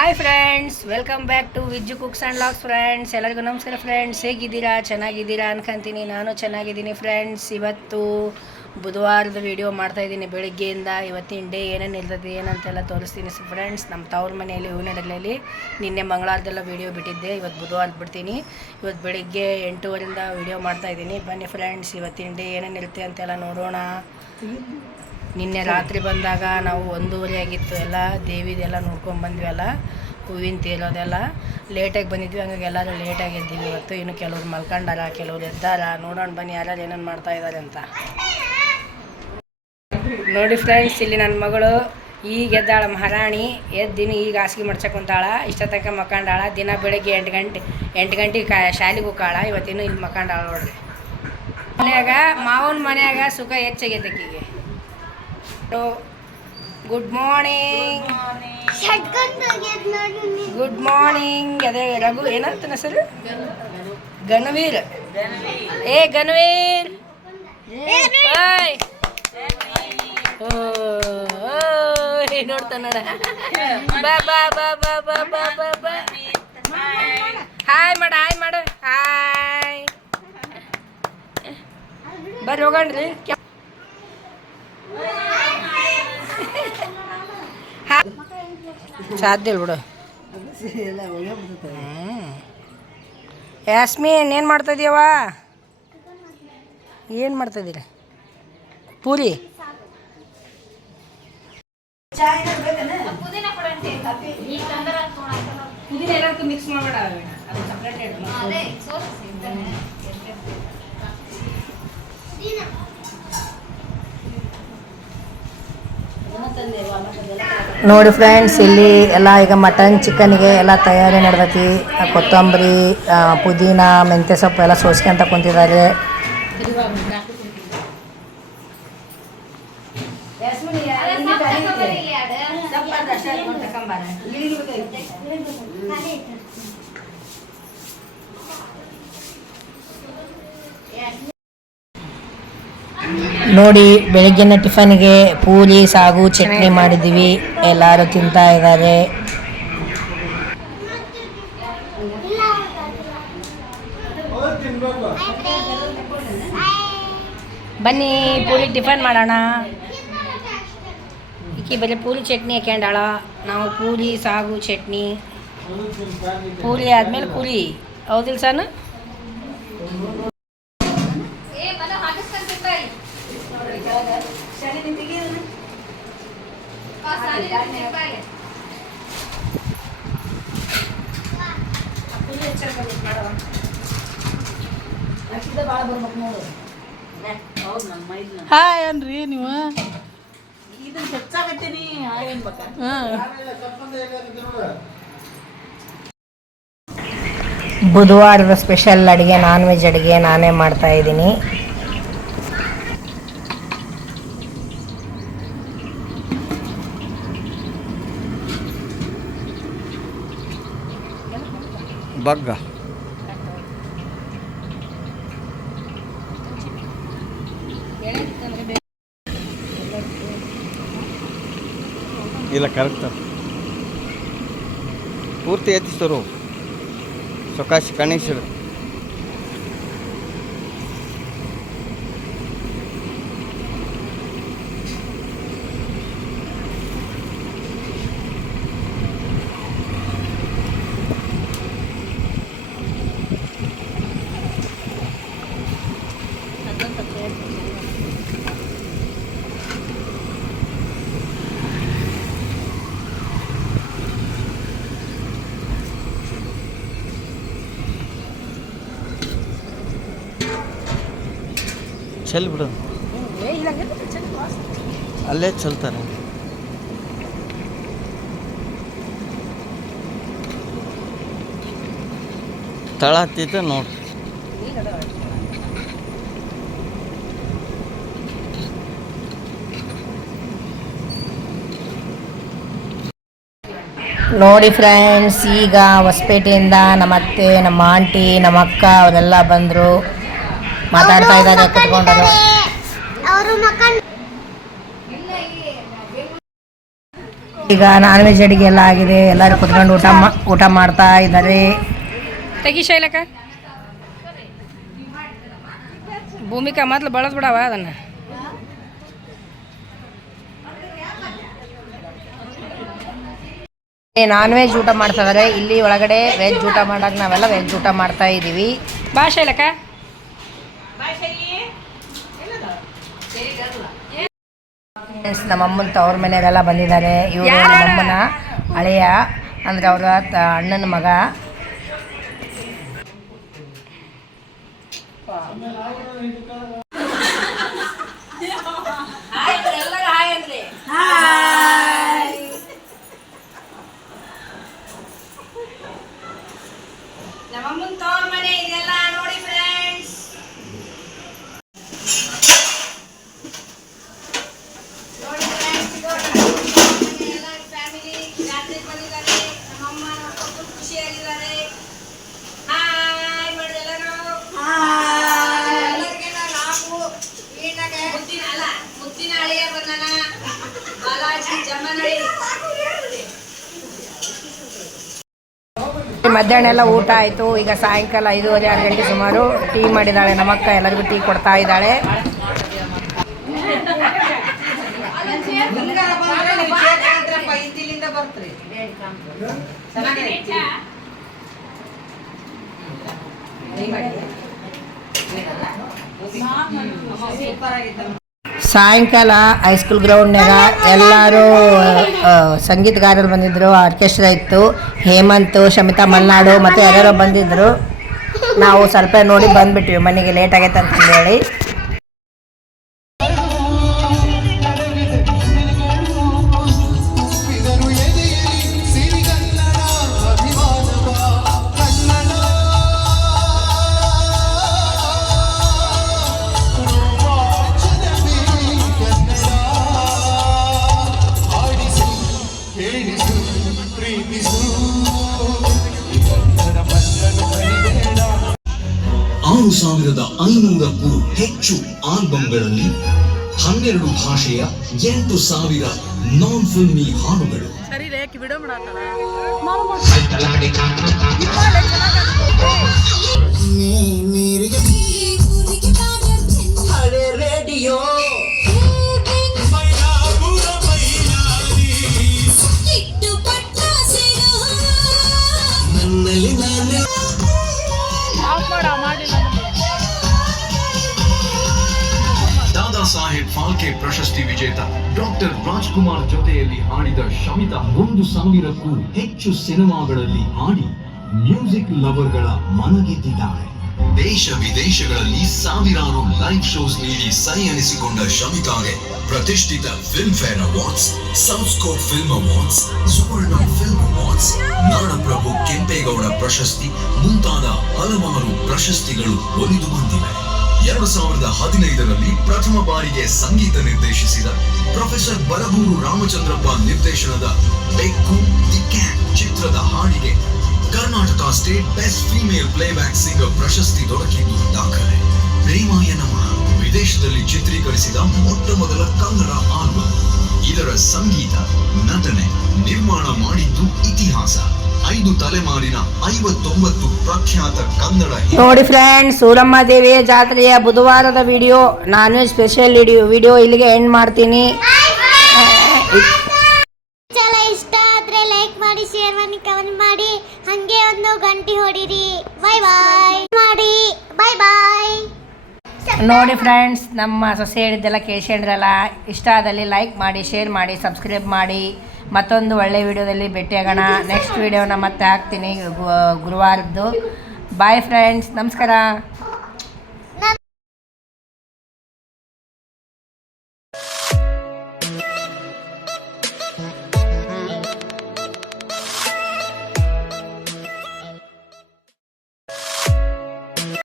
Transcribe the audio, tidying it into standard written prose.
Hi friends, welcome back to Vijju cooks and logs friends. ಎಲ್ಲರಿಗೂ ನಮಸ್ಕಾರ friends. ಹೇಗಿದ್ದೀರಾ? ಚೆನ್ನಾಗಿದ್ದೀರಾ ಅನ್ಕೊಂತೀನಿ. ನಾನು ಚೆನ್ನಾಗಿದ್ದೀನಿ ಫ್ರೆಂಡ್ಸ್. ಇವತ್ತು ಬುಧವಾರದ ವೀಡಿಯೋ ಮಾಡ್ತಾಯಿದ್ದೀನಿ ಬೆಳಿಗ್ಗೆಯಿಂದ. ಇವತ್ತಿನ ಡೇ ಏನೇನು ಇರ್ತದೆ ಏನಂತೆಲ್ಲ ತೋರಿಸ್ತೀನಿ ಫ್ರೆಂಡ್ಸ್. ನಮ್ಮ ತವ್ರ ಮನೆಯಲ್ಲಿ ಹೂವಿನಡಗಲಿಯಲ್ಲಿ ನಿನ್ನೆ ಮಂಗಳವಾರದೆಲ್ಲ ವೀಡಿಯೋ ಬಿಟ್ಟಿದ್ದೆ. ಇವತ್ತು ಬುಧವಾರ ಬಿಡ್ತೀನಿ. ಇವತ್ತು ಬೆಳಿಗ್ಗೆ 8:15 ವೀಡಿಯೋ ಮಾಡ್ತಾಯಿದ್ದೀನಿ. ಬನ್ನಿ ಫ್ರೆಂಡ್ಸ್, ಇವತ್ತಿನ ಡೇ ಏನೇನು ಇರುತ್ತೆ ಅಂತೆಲ್ಲ ನೋಡೋಣ. ನಿನ್ನೆ ರಾತ್ರಿ ಬಂದಾಗ ನಾವು 1:30 ಆಗಿತ್ತು. ಎಲ್ಲ ದೇವಿದೆಲ್ಲ ನೋಡ್ಕೊಂಡು ಬಂದ್ವಿ. ಹೂವಿನ ತೇರೋದೆಲ್ಲ ಲೇಟಾಗಿ ಬಂದಿದ್ವಿ. ಹಂಗಾಗಿ ಎಲ್ಲರೂ ಲೇಟಾಗಿ ಎದ್ದೀವಿ ಇವತ್ತು. ಇನ್ನು ಕೆಲವ್ರು ಮಲ್ಕೊಂಡಾರ, ಕೆಲವ್ರು ಎದ್ದಾರ. ನೋಡೋಣ ಬನ್ನಿ ಯಾರ್ಯಾರು ಏನೇನು ಮಾಡ್ತಾ ಇದ್ದಾರೆ ಅಂತ. ನೋಡಿ ಫ್ರೆಂಡ್ಸ್, ಇಲ್ಲಿ ನನ್ನ ಮಗಳು ಈಗ ಎದ್ದಾಳ ಮಹಾರಾಣಿ. ಎದ್ದಿನ ಈಗ ಹಾಸಿಗೆ ಮಡ್ಚಕೊಂತಾಳ. ಇಷ್ಟ ತನಕ ಮಕ್ಕೊಂಡಾಳ. ದಿನ ಬೆಳಗ್ಗೆ 8 ಗಂಟೆಗೆ ಶಾಲೆಗೆ ಹೋಗಾಳ. ಇವತ್ತಿನೂ ಇಲ್ಲಿ ಮಕ್ಕೊಂಡಾಳ ನೋಡ್ರಿ. ಮನ್ಯಾಗ ಮಾವನ ಮನ್ಯಾಗ ಸುಖ ಹೆಚ್ಚಾಗೈತಕ್ಕಿಗೆ. Good morning, good morning. ಅದೇ ರಘು ಏನಂತ ಹೆಸರು? ಗಣವೀರ್. ಏ ಗಣವೀರ್, ನೋಡ್ತಾ ನೋಡ. ಬಾ ಬಾ ಬಾ ಬಾ ಬಾ ಬಾ ಬಾ ಬಾ. ಹಾಯ್ ಮಾಡು, ಹಾಯ್ ಮಾಡು, ಹಾಯ್. ಬರ್ರಿ ಹೋಗಣ್ರಿ. ಸಾಧ್ಯ ಬಿಡು. ಯಾಸ್ಮಿನ್, ಏನು ಮಾಡ್ತಾಯಿದ್ದೀವ? ಏನು ಮಾಡ್ತಾಯಿದ್ದೀರಿ? ಪೂರಿ ಮಿಕ್ಸ್ ಮಾಡಬೇಡ. ನೋಡಿ ಫ್ರೆಂಡ್ಸ್, ಇಲ್ಲಿ ಎಲ್ಲ ಈಗ ಮಟನ್ ಚಿಕನ್ಗೆ ಎಲ್ಲ ತಯಾರಿ ನಡೆದೈತಿ. ಕೊತ್ತಂಬರಿ, ಪುದೀನ, ಮೆಂತ್ಯ ಸೊಪ್ಪು ಎಲ್ಲ ಸೋಸ್ಕೊಂತ ಕುಂತಿದ್ದಾರೆ. ನೋಡಿ, ಬೆಳಗ್ಗಿನ ಟಿಫನ್ಗೆ ಪೂರಿ, ಸಾಗು, ಚಟ್ನಿ ಮಾಡಿದ್ದೀವಿ. ಎಲ್ಲರೂ ತಿಂತಾ ಇದ್ದಾರೆ. ಬನ್ನಿ ಪೂರಿ ಟಿಫನ್ ಮಾಡೋಣ. ಈಕಿ ಬರೀ ಪೂರಿ ಚಟ್ನಿ ಹಾಕ್ಯಂಡಾಳ. ನಾವು ಪೂರಿ, ಸಾಗು, ಚಟ್ನಿ. ಪೂರಿ ಆದಮೇಲೆ ಪೂರಿ, ಹೌದಿಲ್ಲ ಸರ್? ಹಾಯ್ ಅನ್ರಿ ನೀವು. ಬುಧವಾರದ ಸ್ಪೆಷಲ್ ಅಡುಗೆ, ನಾನ್ ವೆಜ್ ಅಡುಗೆ ನಾನೇ ಮಾಡ್ತಾ ಇದ್ದೀನಿ. ಬಗ್ಗ ಇಲ್ಲ, ಕರೆಕ್ಟ್ ಪೂರ್ತಿ ಎತ್ತಿಸ್ತರು ಸೊಕಾಶಿ ಕಣೇಶ್ವರ. ಚೆಲ್ಲಿ ಬಿಡೋದು, ಅಲ್ಲೇ ಚೆಲ್ತಾರೆ. ತಳ ಹತ್ತಿದ್ದ ನೋಡಿ. ನೋಡಿ ಫ್ರೆಂಡ್ಸ್, ಈಗ ಹೊಸಪೇಟೆಯಿಂದ ನಮ್ಮ ಅತ್ತೆ, ನಮ್ಮ ಆಂಟಿ, ನಮ್ಮ ಅಕ್ಕ ಅವರೆಲ್ಲ ಬಂದರು. ಮಾತಾಡ್ತಾ ಇದ್ದಾರೆ ಕುತ್ಕೊಂಡರು. ಈಗ ನಾನ್ ವೆಜ್ ಅಡುಗೆ ಎಲ್ಲ ಆಗಿದೆ. ಎಲ್ಲರೂ ಕುತ್ಕೊಂಡು ಊಟ ಮಾಡ್ತಾ ಇದ್ದಾರೆ. ತೆಗಿ ಶೈಲಕ ಭೂಮಿಕಾ ಮೊದಲು ಬಳದ್ ಬಿಡವ ಅದನ್ನು. ನಾನ್ ವೆಜ್ ಊಟ ಮಾಡ್ತಾ ಇದ್ದಾರೆ. ಇಲ್ಲಿ ಒಳಗಡೆ ವೆಜ್ ಊಟ ಮಾಡಾಕ ನಾವೆಲ್ಲ ವೆಜ್ ಊಟ ಮಾಡ್ತಾ ಇದ್ದೀವಿ. ಬಾ ಶೈಲಕ. ನಮ್ಮಮ್ಮನ ತವ್ರ ಮನೆಯವರೆಲ್ಲ ಬಂದಿದ್ದಾರೆ. ಇವರು ನಮ್ಮಮ್ಮನ ಹಳೆಯ ಅಂದರೆ ಅವರ ಅಣ್ಣನ ಮಗ. ನಮ್ಮಮ್ಮನ ತವ್ರ ಮನೆ ಇದೆಲ್ಲ ನೋಡಿ ಫ್ರೆಂಡ್ಸ್. ಮಧ್ಯಾಹ್ನ ಎಲ್ಲ ಊಟ ಆಯಿತು. ಈಗ ಸಾಯಂಕಾಲ 5:30 6 ಗಂಟೆ ಸುಮಾರು ಟೀ ಮಾಡಿದ್ದಾಳೆ ನಮ್ಮಕ್ಕ. ಎಲ್ಲರಿಗೂ ಟೀ ಕೊಡ್ತಾ ಇದ್ದಾಳೆ. ಸಾಯಂಕಾಲ ಹೈಸ್ಕೂಲ್ ಗ್ರೌಂಡ್ನಾಗ ಎಲ್ಲರೂ ಸಂಗೀತಗಾರರು ಬಂದಿದ್ದರು. ಆರ್ಕೆಸ್ಟ್ರಾ ಇತ್ತು. ಹೇಮಂತ್, ಶಮಿತಾ ಮಲ್ನಾಡು ಮತ್ತು ಯಾರ್ಯಾರೋ ಬಂದಿದ್ದರು. ನಾವು ಸ್ವಲ್ಪ ನೋಡಿ ಬಂದುಬಿಟ್ವಿ ಮನೆಗೆ. ಲೇಟ್ ಆಗೈತೆ ಅಂತ ಹೇಳಿ. ಆರು 1,500ಕ್ಕೂ ಹೆಚ್ಚು ಆಲ್ಬಂಗಳಲ್ಲಿ 12 ಭಾಷೆಯ 8,000 ನಾನ್ ಫಿಲ್ಮಿ ಹಾಡುಗಳು. ರೇಡಿಯೋ ನನ್ನಲ್ಲಿ ನಾನೇ ದಾದಾ ಸಾಹೇಬ್ ಫಾಲ್ಕೆ ಪ್ರಶಸ್ತಿ ವಿಜೇತ ಡಾಕ್ಟರ್ ರಾಜ್ಕುಮಾರ್ ಜೊತೆಯಲ್ಲಿ ಹಾಡಿದ ಶಮಿತಾ 1,000ಕ್ಕೂ ಹೆಚ್ಚು ಸಿನಿಮಾಗಳಲ್ಲಿ ಹಾಡಿ ಮ್ಯೂಸಿಕ್ ಲವರ್ಗಳ ಮನಗೆದ್ದಿದ್ದಾರೆ. ದೇಶ ವಿದೇಶಗಳಲ್ಲಿ ಸಾವಿರಾರು ಲೈವ್ ಶೋಸ್ ನೀಡಿ ಸೈ ಎನಿಸಿಕೊಂಡ ಶಮಿತಾಗೆ ಪ್ರತಿಷ್ಠಿತ Filmfare awards, south scope film awards, Suvarna film awards, Nadaprabhu Kempegowda ಪ್ರಶಸ್ತಿ ಮುಂತಾದ ಹಲವಾರು ಪ್ರಶಸ್ತಿಗಳು ಒಲಿದು ಬಂದಿವೆ. 2015ರಲ್ಲಿ ಪ್ರಥಮ ಬಾರಿಗೆ ಸಂಗೀತ ನಿರ್ದೇಶಿಸಿದ ಪ್ರೊಫೆಸರ್ ಬರಗೂರು ರಾಮಚಂದ್ರಪ್ಪ ನಿರ್ದೇಶನದ ಬೆಕ್ಕು ದಿ ಕ್ಯಾಟ್ ಚಿತ್ರದ ಹಾಡಿಗೆ Karnataka state best female playback singer ಪ್ರಶಸ್ತಿ ದೊರಕಿದ್ದು ದಾಖಲೆ. ಪ್ರೇಮಾಯ ನಮಃ ವಿದೇಶದಲ್ಲಿ ಚಿತ್ರೀಕರಿಸಿದ ಮೊಟ್ಟ ಮೊದಲ ಕನ್ನಡ ಆಲ್ಬಮ್. ಇದರ ಸಂಗೀತ, ನಟನೆ, ನಿರ್ಮಾಣ ಮಾಡಿದ್ದು ಇತಿಹಾಸ. 5 ತಲೆಮಾರಿನ 59 ಪ್ರಖ್ಯಾತ ಕನ್ನಡ. ನೋಡಿ ಫ್ರೆಂಡ್ಸ್, ಸೂರಮ್ಮ ದೇವಿಯ ಜಾತ್ರೆಯ ಬುಧವಾರದ video, non veg special video ಇಲ್ಲಿಗೆ ಎಂಡ್ ಮಾಡ್ತೀನಿ. ಇಷ್ಟ ಆದ್ರೆ ಲೈಕ್ ಮಾಡಿ, ಶೇರ್ ಮಾಡಿ, ಕಮೆಂಟ್ ಮಾಡಿ, ಹಂಗೆ ಒಂದು ಗಂಟೆ ಹೊಡಿರಿ. ಬಾಯ್ ಬಾಯ್ ಮಾಡಿ, ಬಾಯ್ ಬಾಯ್. ನೋಡಿ ಫ್ರೆಂಡ್ಸ್, ನಮ್ಮ ಸೊಸೆ ಹೇಳಿದ್ದೆಲ್ಲ ಕೇಳ್ಕೊಂಡ್ರಲ್ಲ. ಇಷ್ಟ ಆದಲ್ಲಿ ಲೈಕ್ ಮಾಡಿ, ಶೇರ್ ಮಾಡಿ, ಸಬ್ಸ್ಕ್ರೈಬ್ ಮಾಡಿ. ಮತ್ತೊಂದು ಒಳ್ಳೆ ವಿಡಿಯೋದಲ್ಲಿ ಭೇಟಿಯಾಗೋಣ. ನೆಕ್ಸ್ಟ್ ವಿಡಿಯೋನ ಮತ್ತೆ ಹಾಕ್ತೀನಿ ಗುರುವಾರದ್ದು. ಬಾಯ್ ಫ್ರೆಂಡ್ಸ್, ನಮಸ್ಕಾರ.